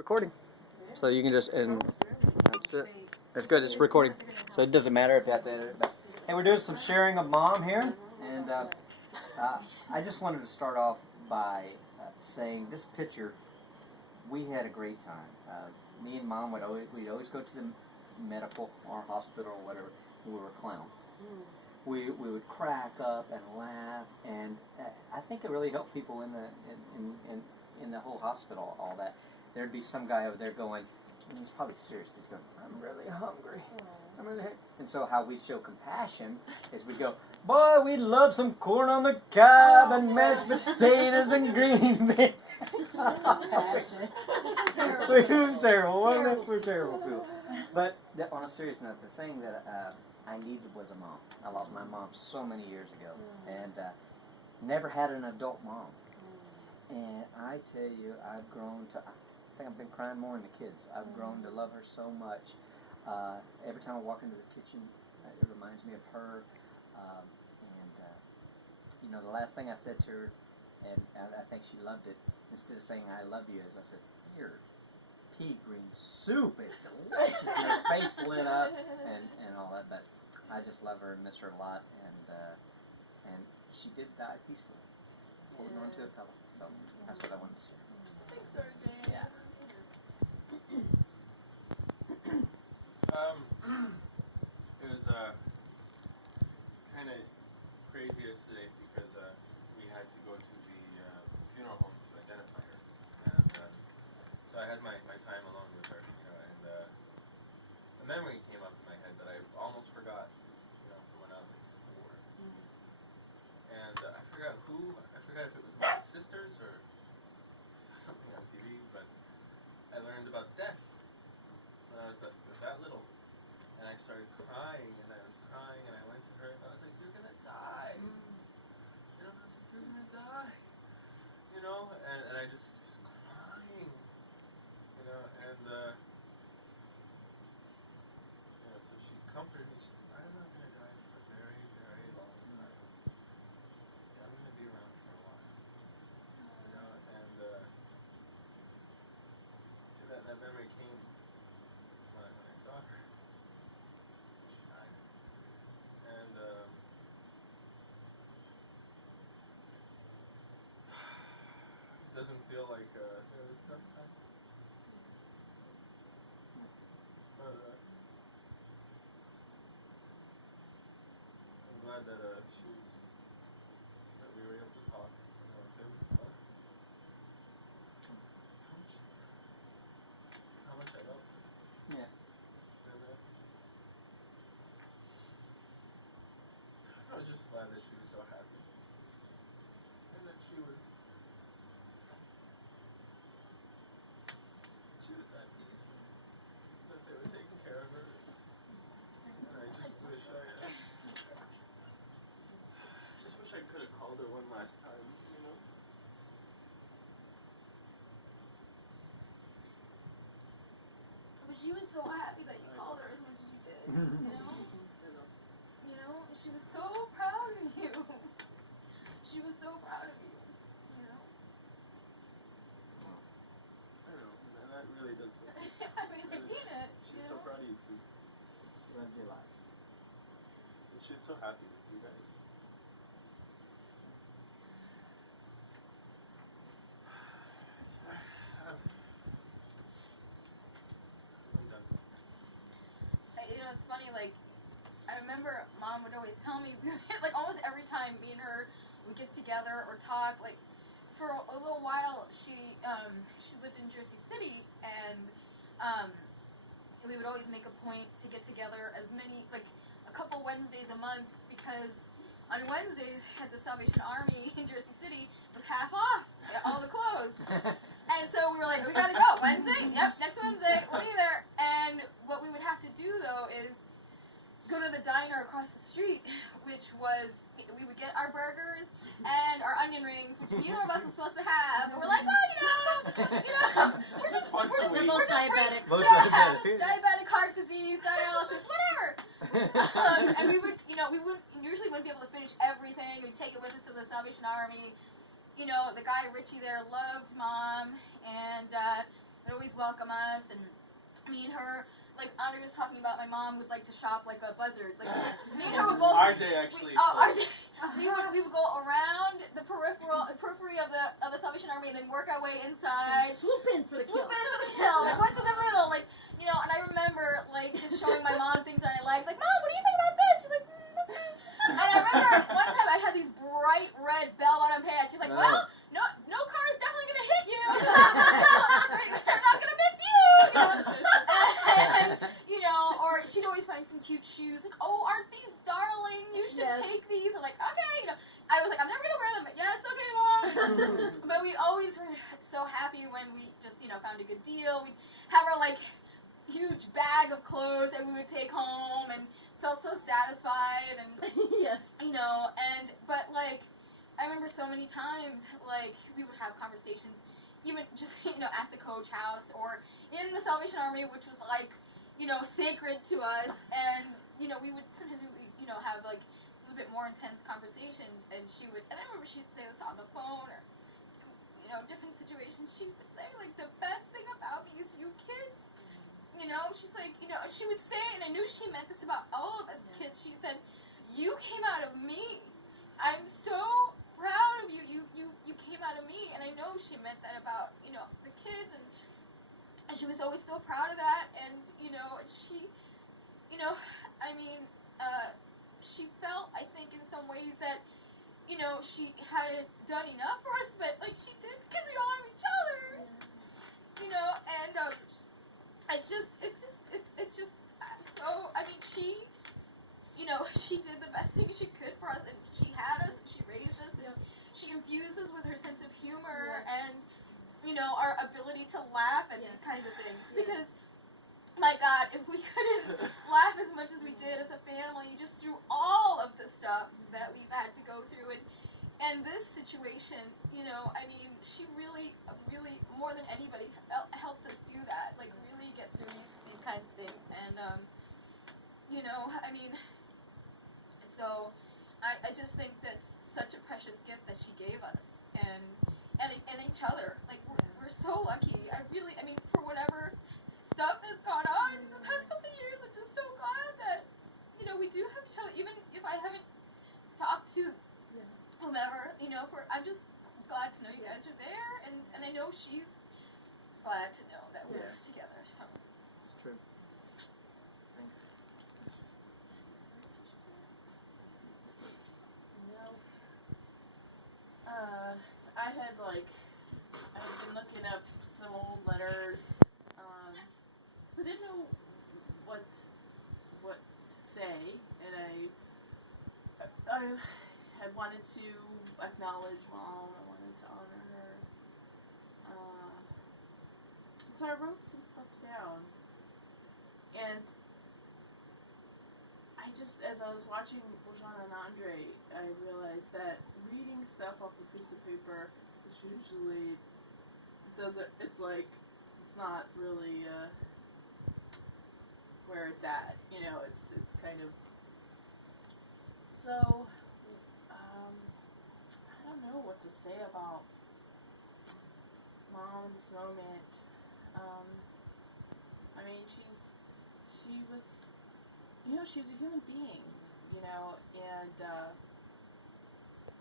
recording. So you can just, and that's it. That's good, it's recording. So it doesn't matter if you have to edit it. But, hey, we're doing some sharing of mom here. And I just wanted to start off by saying this picture, we had a great time. Me and mom we'd always go to the medical or hospital or whatever. We were a clown. We would crack up and laugh, and I think it really helped people in the whole hospital. All that, there'd be some guy over there going, and he's probably serious. He's going, "I'm really hungry. I'm really hungry." And so how we show compassion is we go, "Boy, we'd love some corn on the cob and mashed potatoes and green beans." We're terrible. We're terrible people. But on a serious note, the thing that I needed was a mom. I lost my mom so many years ago, and never had an adult mom. And I tell you, I've grown to. I think I've been crying more than the kids. I've grown to love her so much. Every time I walk into the kitchen, it reminds me of her. You know, the last thing I said to her, and I think she loved it. Instead of saying "I love you," as I said, "Here, pea green soup. It's delicious." And her face lit up and all that. But I just love her and miss her a lot. And she did die peacefully, holding on to a pillow. So that's what I wanted to share. Thanks, Thursday. Yeah. It was kind of crazy yesterday because we had to go to the funeral home to identify her, and so I had my time alone with her, you know, and a memory came up in my head that I almost forgot, you know, from when I was like 4, and I forgot if it was one of my sisters or something on TV, but I learned about death when I was that little. And I started crying, and I was crying, and I went to her, and I was like, "You're gonna die." You know, I was like, "You're gonna die." You know, and I just was crying. You know, and you know, so she comforted me. She said, "I'm not gonna die for a very, very long time. Yeah, I'm gonna be around for a while." You know, and that memory came when I saw her. And it doesn't feel like it was enough time. But I'm glad that that we were able to talk. You know, how much I love her. Yeah. And I was just glad that she was so happy, and that she was at peace, that they were taking care of her. And I just wish I could have called her one last time, you know. But she was so happy that you called her as much as you did, you know? You know, she was so proud of you. She was so proud of you, you know? I know, and that really does feel good. I mean, I mean it, She's you so know? proud of you too. She loved your life. And she's so happy with you guys. I'm done. You know, it's funny, like, I remember Mom would always tell me, like, almost every time me and her would get together or talk, like, for a little while, she lived in Jersey City, and we would always make a point to get together as many, like, a couple Wednesdays a month, because on Wednesdays, at the Salvation Army in Jersey City, was half off, all the clothes. And so we were like, we gotta go. Wednesday? Yep, next Wednesday. We'll be there. And what we would have to do, though, is go to the diner across the street, which was, we would get our burgers and our onion rings, which neither of us was supposed to have. And we're like, oh, we're just diabetic. Diabetic, heart disease, dialysis, whatever. And we would, usually wouldn't be able to finish everything. We'd take it with us to the Salvation Army. You know, the guy Richie there loved Mom, and would always welcome us, and me and her, like Andre was talking about, my mom would like to shop like a buzzard. Like me and her would both. RJ actually. RJ. We would go around the periphery of the Salvation Army, and then work our way inside. And swoop in for the kill. Like what's in the middle? Like, you know. And I remember like just showing my mom things that I liked. Like, Mom, what do you think about this? She's like, And I remember one time I had these bright red bell-bottom pants. She's like, well, no car is definitely gonna hit you. They're not gonna miss you. And, you know, or she'd always find some cute shoes. Like, oh, aren't these darling? You should take these. I'm like, okay. You know, I was like, I'm never gonna wear them, but yes, okay, Mom. But we always were so happy when we just, you know, found a good deal. We'd have our like huge bag of clothes that we would take home and felt so satisfied and you know, but like I remember so many times like we would have conversations even just, you know, at the coach house or in the Salvation Army, which was like, you know, sacred to us, and you know, we would sometimes you know, have like a little bit more intense conversations, and I remember she'd say this on the phone or, you know, different situations, she would say like, the best thing about me is you kids. You know, she's like, you know, she would say, and I knew she meant this about all of us kids, she said, you came out of me. I'm so proud of you. You came out of me. And I know she meant that about, you know, the kids, and she was always so proud of that. And, you know, she, you know, I mean, she felt, I think, in some ways that, you know, she hadn't done enough for us, but, like, she did because we all have each other. You know, and, it's just so, I mean, she, you know, she did the best thing she could for us, and she had us, and she raised us, and she infused us with her sense of humor, and, you know, our ability to laugh at these kinds of things, because, my God, if we couldn't laugh as much as we did as a family, just through all of the stuff that we've had to go through, and this situation, you know, I mean, she really, more than anybody, helped us do that, like, really get through these kinds of things, and, you know, I mean, so, I just think that's such a precious gift that she gave us, and each other, like, we're so lucky, I mean, for whatever stuff that's gone on in the past couple of years, I'm just so glad that, you know, we do have each other, even if I haven't talked to whomever, you know, I'm just glad to know you guys are there, and I know she's glad to know that we're together, so. It's true. Thanks. I had been looking up some old letters, because I didn't know what to say, and I had wanted to acknowledge Mom, I wanted to honor her, so I wrote some stuff down, and I just, as I was watching Bojan and Andre, I realized that reading stuff off a piece of paper is usually it's not really where it's at, you know, it's kind of, so, I don't know what to say about Mom in this moment. I mean, she was, you know, she's a human being, you know, and,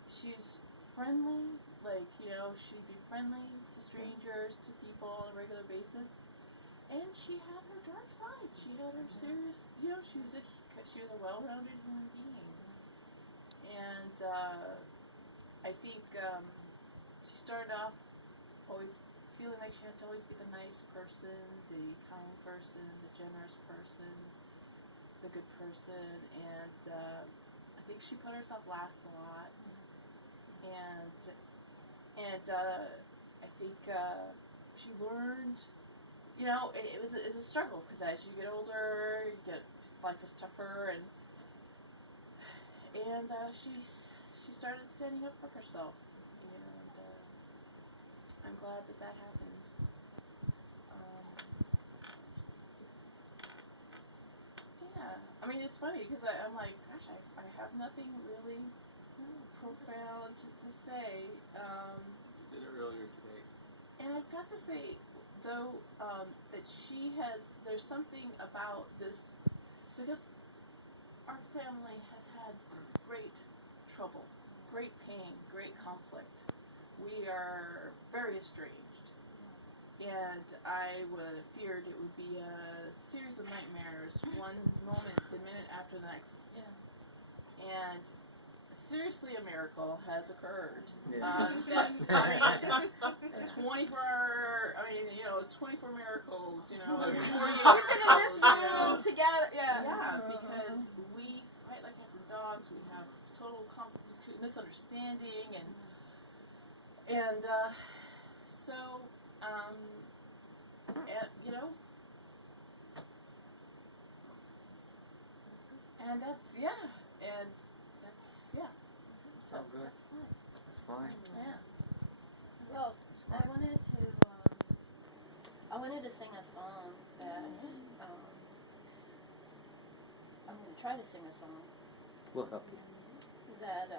she's friendly, like, you know, she'd be friendly to strangers, to people on a regular basis, and she had her dark side, she had her serious, you know, she was a well-rounded human being, and, I think, she started off always feeling like she had to always be the nice person, the kind person, the generous person, the good person, and I think she put herself last a lot, and I think she learned, you know, it's a struggle, because as you get older, life is tougher, and she started standing up for herself, and I'm glad that happened. I mean, it's funny, because I'm like, gosh, I have nothing really profound to say. You did it earlier today. And I've got to say, though, that there's something about this, because our family has had great trouble, great pain, great conflict. We are very estranged, and I feared it would be a series of nightmares, one moment and minute after the next. Yeah. And seriously, a miracle has occurred. Yeah. 24 miracles, We've 48 been in miracles, this room together. Yeah. Yeah, because we fight like cats and dogs. We have total misunderstanding, and so and that's It's all good. That's fine. Yeah. Well, I wanted to sing a song that I'm going to try to sing a song We'll help you. that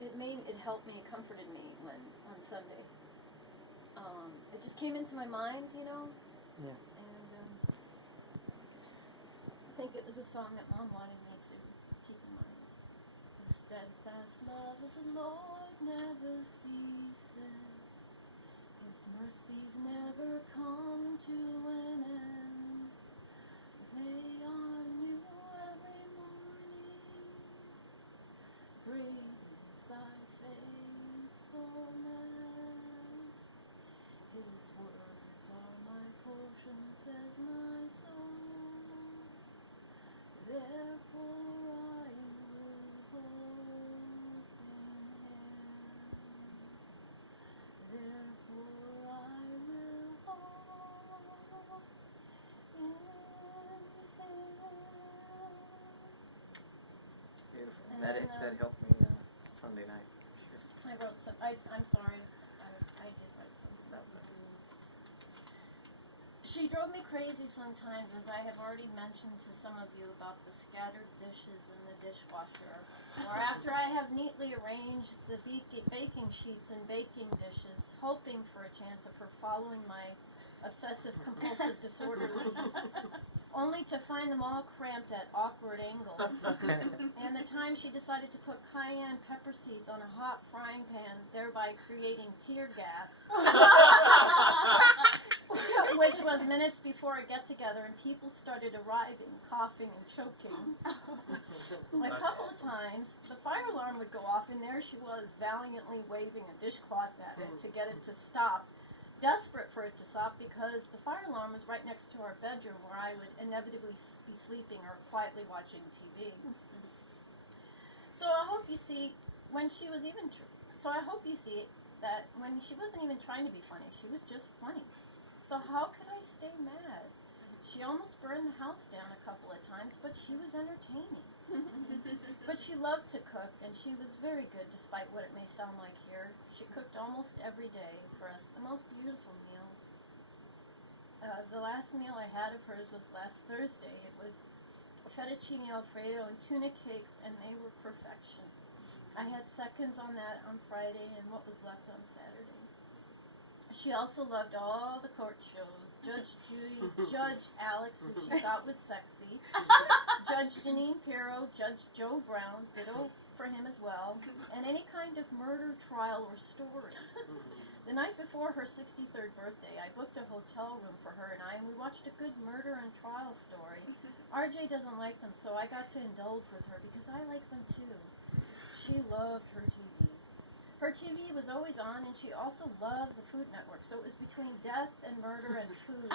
it helped me, comforted me on Sunday. It just came into my mind, Yeah. and I think it was a song that Mom wanted me to keep in mind. The steadfast love of the Lord never ceases. His mercies never come to an end. They are new every morning. Great is thy faithfulness. His words are my portion, says my soul. Therefore I will hope in him. Therefore I will hope in him. Beautiful. And That then, helped me Sunday night. I wrote some. I'm sorry. I did write some. She drove me crazy sometimes, as I have already mentioned to some of you about the scattered dishes in the dishwasher, or after I have neatly arranged the baking sheets and baking dishes, hoping for a chance of her following my obsessive-compulsive disorder lead, only to find them all cramped at awkward angles. And the time she decided to put cayenne pepper seeds on a hot frying pan, thereby creating tear gas, which was minutes before a get-together, and people started arriving, coughing and choking. A couple of times, the fire alarm would go off, and there she was, valiantly waving a dishcloth at it to get it to stop, desperate for it to stop because the fire alarm was right next to our bedroom where I would inevitably be sleeping or quietly watching TV. So I hope you see that when she wasn't even trying to be funny, she was just funny. So how could I stay mad? She almost burned the house down a couple of times, but she was entertaining. But she loved to cook, and she was very good despite what it may sound like here. She cooked almost every day for us, the most beautiful meals. The last meal I had of hers was last Thursday. It was fettuccine alfredo and tuna cakes, and they were perfection. I had seconds on that on Friday and what was left on Saturday. She also loved all the court shows. Judge Judy, Judge Alex, which she thought was sexy. Judge Janine Pirro, Judge Joe Brown, ditto for him as well. And any kind of murder trial or story. The night before her 63rd birthday, I booked a hotel room for her and I, and we watched a good murder and trial story. RJ doesn't like them, so I got to indulge with her because I like them too. She loved her TV. Her TV was always on, and she also loved the Food Network, so it was between death and murder and food.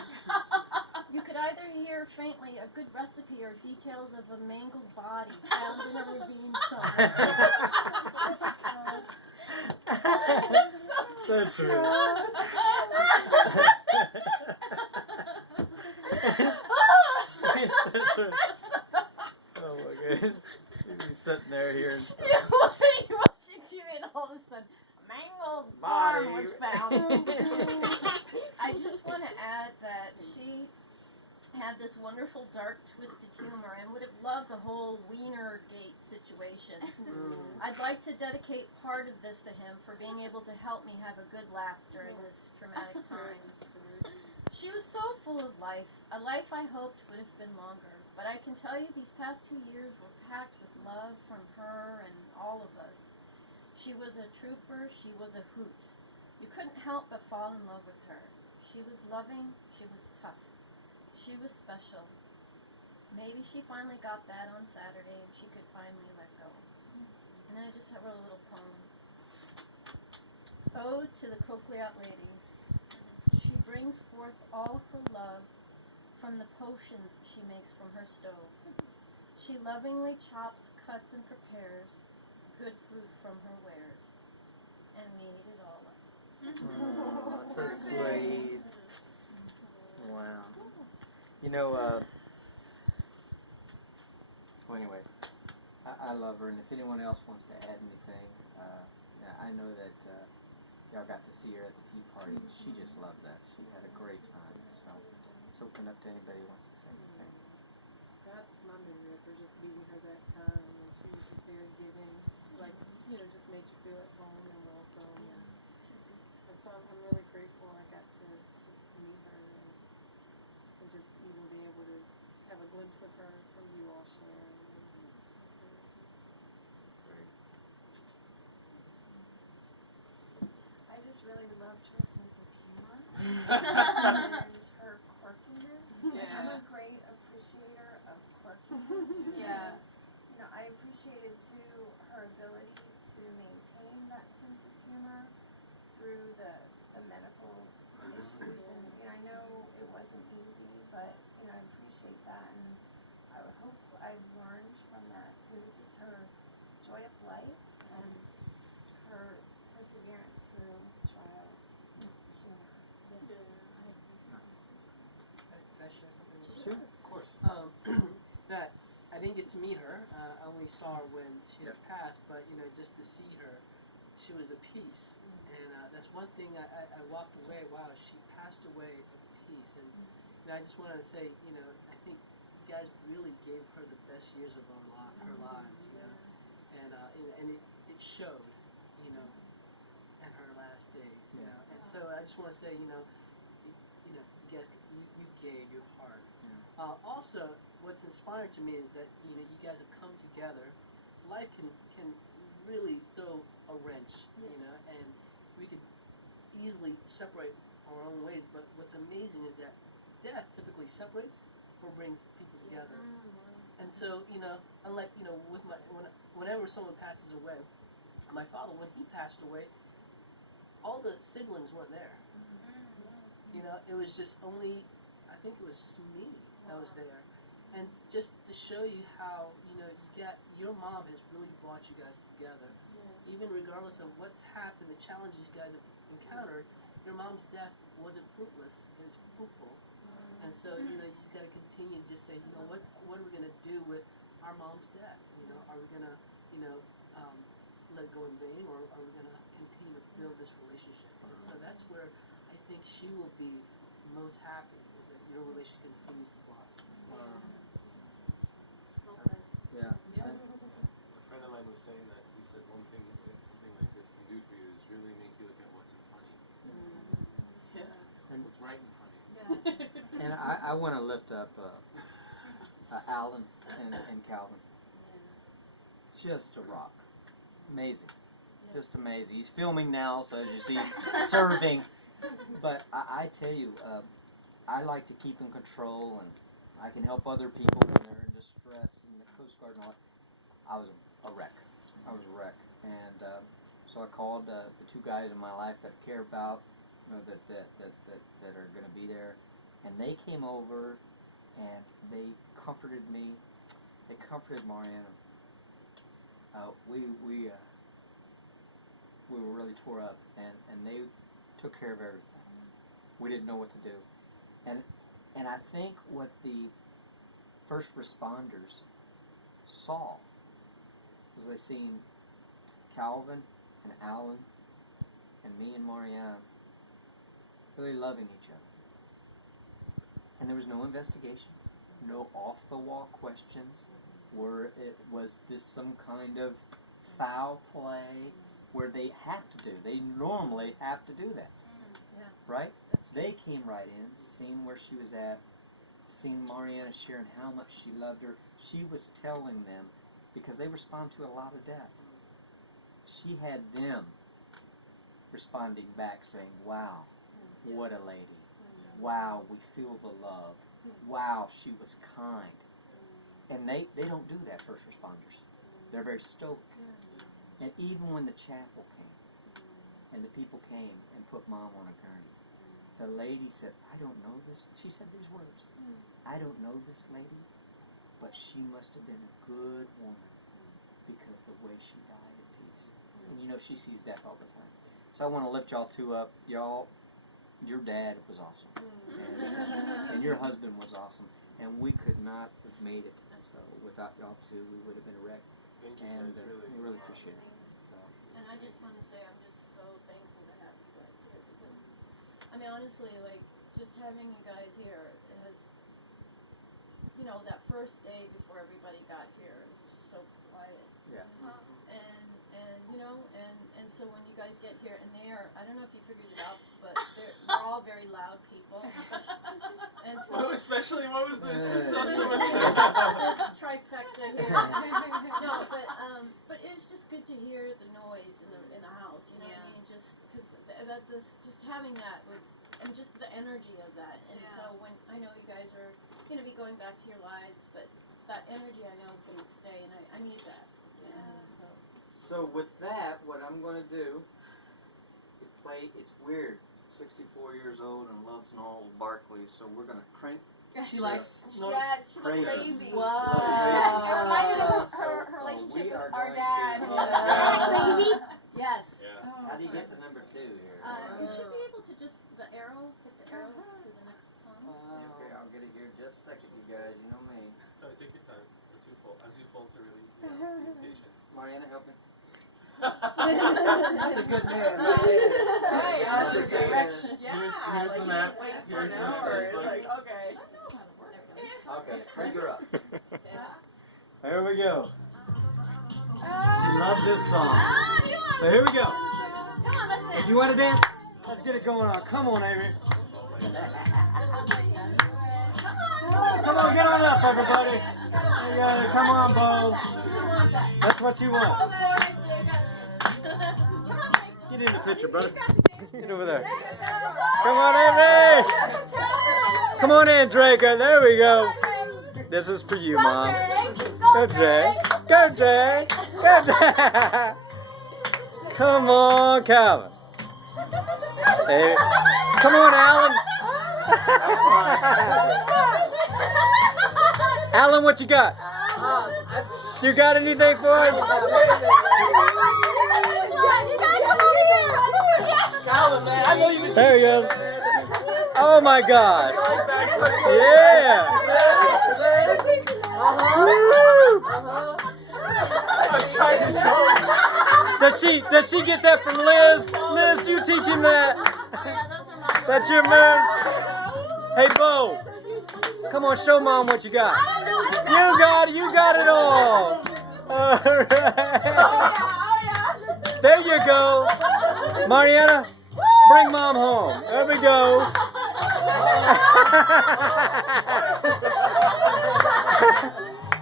You could either hear faintly a good recipe or details of a mangled body found in a ravine somewhere. So true. Oh my goodness. You'd be sitting there here and stuff. You're watching TV and all of a sudden, a mangled arm was found. I just want to add that she had this wonderful dark twisted humor and would have loved the whole Wienergate situation. I'd like to dedicate part of this to him for being able to help me have a good laugh during this traumatic time. full of life, a life I hoped would have been longer. But I can tell you these past 2 years were packed with love from her and all of us. She was a trooper, she was a hoot. You couldn't help but fall in love with her. She was loving, she was tough. She was special. Maybe she finally got that on Saturday and she could finally let go. And then I just wrote a little poem. Ode to the cochlear lady. She brings forth all her love from the potions she makes from her stove. She lovingly chops, cuts, and prepares good food from her wares. And we ate it all up. Oh, so sweet. Wow. You know, so anyway, I love her, and if anyone else wants to add anything, yeah, I know that y'all got to see her at the tea party, and she just loved that. She had a great time. So let's open up to anybody who wants to say anything. That's my memory for just meeting her that time, and she was just very giving, like, you know, just made you feel at home and welcome. And so I'm really grateful I got to meet her and just even be able to have a glimpse of her from you all sharing. Great. I just really loved her sense of humor and her quirkiness. Yeah. I'm a great appreciator of quirkiness. Yeah. You know, I appreciated too her ability to maintain that sense of humor through the medical issues. And you know, I know it wasn't easy, but you know, I appreciate that, and I would hope I've learned from that too. Just her joy of life and her perseverance through trials and humor. Yeah. Can I share something? Sure. Of course. That I didn't get to meet her. I only saw her when she had passed, but you know, just to see her, she was a piece, and that's one thing I walked away. Wow, she passed away of peace, and you know, I just wanted to say, you know, I think you guys really gave her the best years of her lives, you know, and it showed, you know, in her last days, you know, and so I just want to say, you know, you guys, you gave your heart. Also, what's inspiring to me is that you know you guys have come together. Life can really throw a wrench, you know, and we could easily separate our own ways. But what's amazing is that death typically separates or brings people together. And so you know, unlike you know, with whenever someone passes away, my father, when he passed away, all the siblings weren't there. You know, it was just only, I think it was just me that was there. And just to show you how, you know, your mom has really brought you guys together. Even regardless of what's happened, the challenges you guys have encountered, your mom's death wasn't fruitless, it was fruitful. And so, you know, you just got to continue to just say, you know, what are we going to do with our mom's death? You know, are we going to, you know, let it go in vain, or are we going to continue to build this relationship? And so that's where I think she will be most happy, is that your relationship continues to blossom. Yeah. A friend of mine was saying that he said one thing that something like this can do for you is really make you look at what's in front of you, Yeah. And what's right in front of you. and I want to lift up Alan and Calvin. Just a rock. Amazing. Just amazing. He's filming now, so as you see, he's serving. But I tell you, I like to keep in control, and I can help other people when they're in distress, and the Coast Guard and all that. I was a wreck. And so I called the two guys in my life that I care about, you know, that are going to be there, and they came over, and they comforted me. They comforted Mariana. We were really tore up, and they took care of everything. We didn't know what to do, and I think what the first responders saw was they seen Calvin and Alan and me and Marianne really loving each other, and there was no investigation, no off-the-wall questions. Was this some kind of foul play where they have to do? They normally have to do that, Yeah. right? That's They came right in, seen where she was at, seen Mariana sharing how much she loved her. She was telling them, because they respond to a lot of death. She had them responding back saying, wow, what a lady. Wow, we feel the love. Wow, she was kind. And they don't do that, first responders. They're very stoic. And even when the chapel came, and the people came and put Mom on a gurney, the lady said, I don't know this. She said these words. I don't know this lady, but she must have been a good woman because the way she died in peace. And you know, she sees death all the time. So I want to lift y'all two up. Y'all, your dad was awesome. And your husband was awesome. And we could not have made it. So without y'all two, we would have been a wreck. Thank you And guys, we really appreciate it. So. And I just want to say I'm just so thankful to have you guys here because, I mean, honestly, like, just having you guys here has, you know, that first day before everybody got here, it was just so quiet. Yeah. And you know, and so when you guys get here, and I don't know if you figured it out, but they're all very loud people. And so, Well, especially, what was this? this trifecta here. No, but it's just good to hear the noise in the house. You know what I mean? Just because just having that was, and just the energy of that. And so when I know you guys are going to be going back to your lives, but that energy I know is going to stay, and I need that. So with that, what I'm going to do is play. It's weird. 64 years old and loves Narls Barkley, so we're going to crank. She likes. Yes, she looked Crazy. crazy. Wow. It reminded me of her relationship we are with our going dad. to- Crazy? Yes. Yeah. How do you get to number 2 here? You should be able to just hit the arrow to the next song. Okay, I'll get it here in just a second, you guys. You know me. Sorry, take your time. I'm too full to really, be patient. Mariana, help me. That's a good man. Right, That's the a good direction. Here's the map. Here's the map. Okay. Okay, crank her up. Yeah. Here we go. She loves this song. So here we go. Come on, let's If you want to dance, let's get it going on. Come on, Avery. Come on, get on up, everybody. Yeah, come on, Bo. That's what you want. Get in the picture, brother. Get over there. Come on, Avery. Come on in, Draco. There we go. This is for you, Mom. Go, Drake. Go, Drake. Go, Drake. Come on, Calvin. Hey. Come on, Alan. Alan, what you got? You got anything for us? Calvin, man, I know you can. There he goes. Oh my God. Yeah. Does she get that from Liz? Liz, you teach him that? That's your move? Hey, Bo. Come on, show Mom what you got. You got it all. All right. There you go. Mariana, bring Mom home. There we go.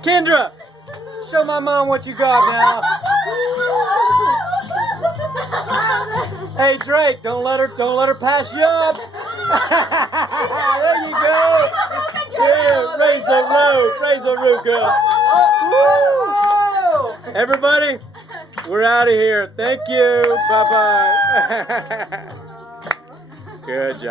Kendra, show my mom what you got now. Hey Drake, don't let her pass you up. There you go. Yeah, raise the roof, girl. Woo. Everybody, we're out of here. Thank you. Bye bye. Good job.